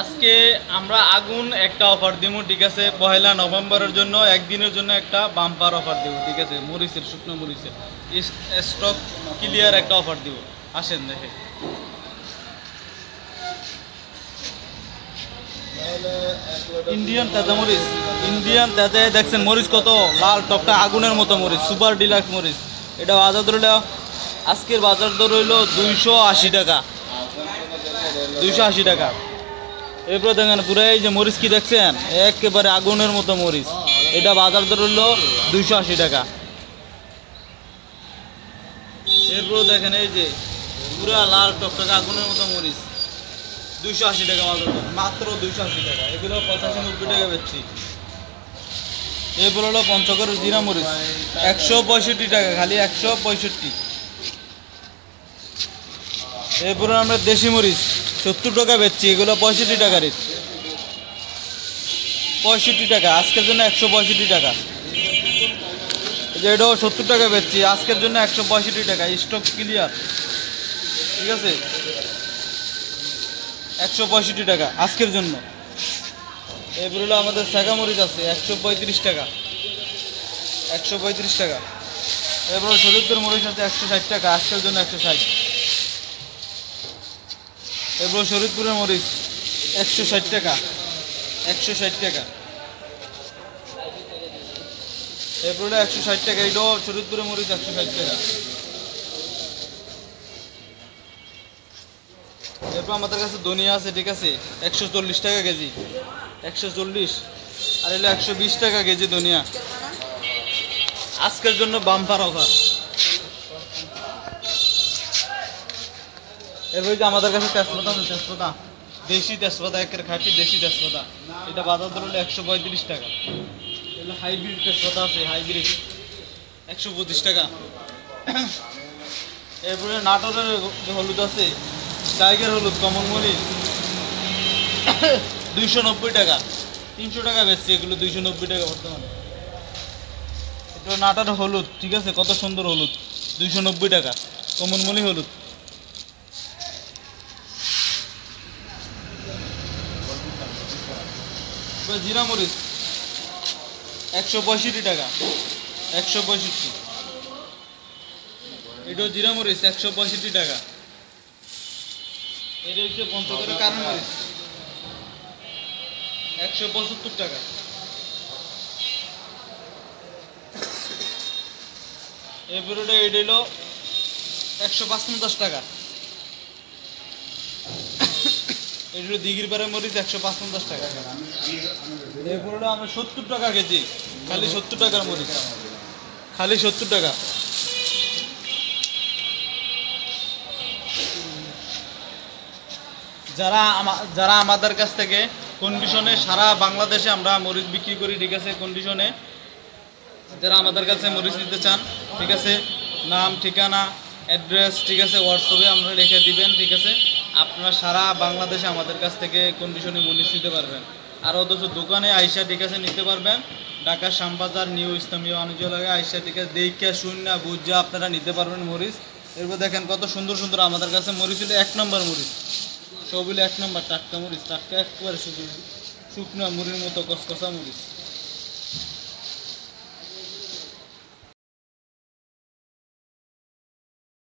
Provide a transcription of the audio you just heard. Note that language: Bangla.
আজকে আমরা আগুন একটা অফার দিব, ঠিক আছে। পহেলা নভেম্বরের জন্য একদিনের জন্য একটা বাম্পার অফার দিব, ঠিক আছে। মরিচের, শুকনো মরিচের স্টক ক্লিয়ার একটা অফার দিব। আসেন দেখে। ইন্ডিয়ান তাজা মরিচ, ইন্ডিয়ান তাজা দেখছেন মরিচ কত লাল টকটা আগুনের মতো মরিচ, সুপার ডিলাক্স মরিচ। এটা বাজার দর হইল, আজকের বাজার দর হইল 280 টাকা, 280 টাকা। এরপর দেখেন পুরো এই যে মরিচ কি দেখছেন, একেবারে আগুনের মতো মরিচ। এটা বাজার দর হলো 280 টাকা। এরপর দেখেন এই যে পুরা লাল টকটকে আগুনের মতো মরিচ, 280 টাকা বাজার দর, মাত্র 280 টাকা। এগুলো 85-90 টাকা বেচছি। এরপর হলো পঞ্চগড়ের জিরা মরিচ, 165 টাকা, খালি 165। এরপরে আমরা দেশি মরিচ 70 টাকা বেচছি, এগুলো 65 টাকা রেট, 65 টাকা আজকের জন্য, 165 টাকা। যে এটাও 70 টাকা বেচছি, আজকের জন্য 165 টাকা, স্টক ক্লিয়ার, ঠিক আছে। 165 টাকা আজকের জন্য। এরপর হলো আমাদের শাখা মরিচ আছে 135 টাকা, 135 টাকা। এরপর শরীরপুর মরিচ আছে 160 টাকা, আজকের জন্য 160। এরপর শরীরপুরের মরিচ 160 টাকা, 160 টাকা। এরপর 160 টাকা, এটাও শরীরপুরের মরিচ 160 টাকা। এরপর আমাদের কাছে ধনিয়া আছে, ঠিক আছে, 140 টাকা কেজি, 140। আর এলো 120 টাকা কেজি ধনিয়া, আজকের জন্য বাম্পার অফার। এরপর যে আমাদের কাছে তেজপাতা আছে, তেজপাতা দেশি তেজপাতা, একের খাঁটি দেশি তেজপাতা। এটা বাজার দর হলো 135 টাকা। এগুলো হাইব্রিড তেজপাতা আছে, হাইব্রিড 125 টাকা। এরপরে নাটোরের হলুদ আছে, টাইগার হলুদ, কমন মরিচ 290 টাকা, 300 টাকা বেচছি এগুলো, 290 টাকা বর্তমানে। এটা নাটোর হলুদ, ঠিক আছে, কত সুন্দর হলুদ, 290 টাকা, কমন মলি হলুদ। জিরা মরিচ 165 টাকা, 165। এটাও জিরা মরিচ 165 টাকা। এটা হচ্ছে পঞ্চগড়ের কারণ মরিচ 175 টাকা। এরপরে এটা হলো 155 টাকা। এটা হলো দিঘির পাড়ের মরিচ 155 টাকা। এরপরে আমরা 70 টাকা কেজি, খালি 70 টাকার মরিচ, খালি 70 টাকা। যারা আমাদের কাছ থেকে কন্ডিশনে সারা বাংলাদেশে আমরা মরিচ বিক্রি করি, ঠিক আছে, কন্ডিশনে যারা আমাদের কাছে মরিচ নিতে চান, ঠিক আছে, নাম ঠিকানা অ্যাড্রেস, ঠিক আছে, হোয়াটসঅ্যাপে আমরা লিখে দিবেন, ঠিক আছে। আপনারা সারা বাংলাদেশে আমাদের কাছ থেকে কন্ডিশনে মরিচ নিতে পারবেন। আর অথচ দোকানে আইসা, ঠিক আছে, নিতে পারবেন। ঢাকা শ্যামবাজার নিউ ইসলামীয় বাণিজ্য এলাকায় আইসা, ঠিক আছে, দেখে শূন্য বুঝা আপনারা নিতে পারবেন মরিচ। এরপর দেখেন কত সুন্দর সুন্দর আমাদের কাছে মরিচ হলো 1 নম্বর মরিচ, সবগুলো 1 নম্বর টাটকা মরিচ, টাটকা একেবারে শুকনো মুড়ির মতো কসকসা মরিচ।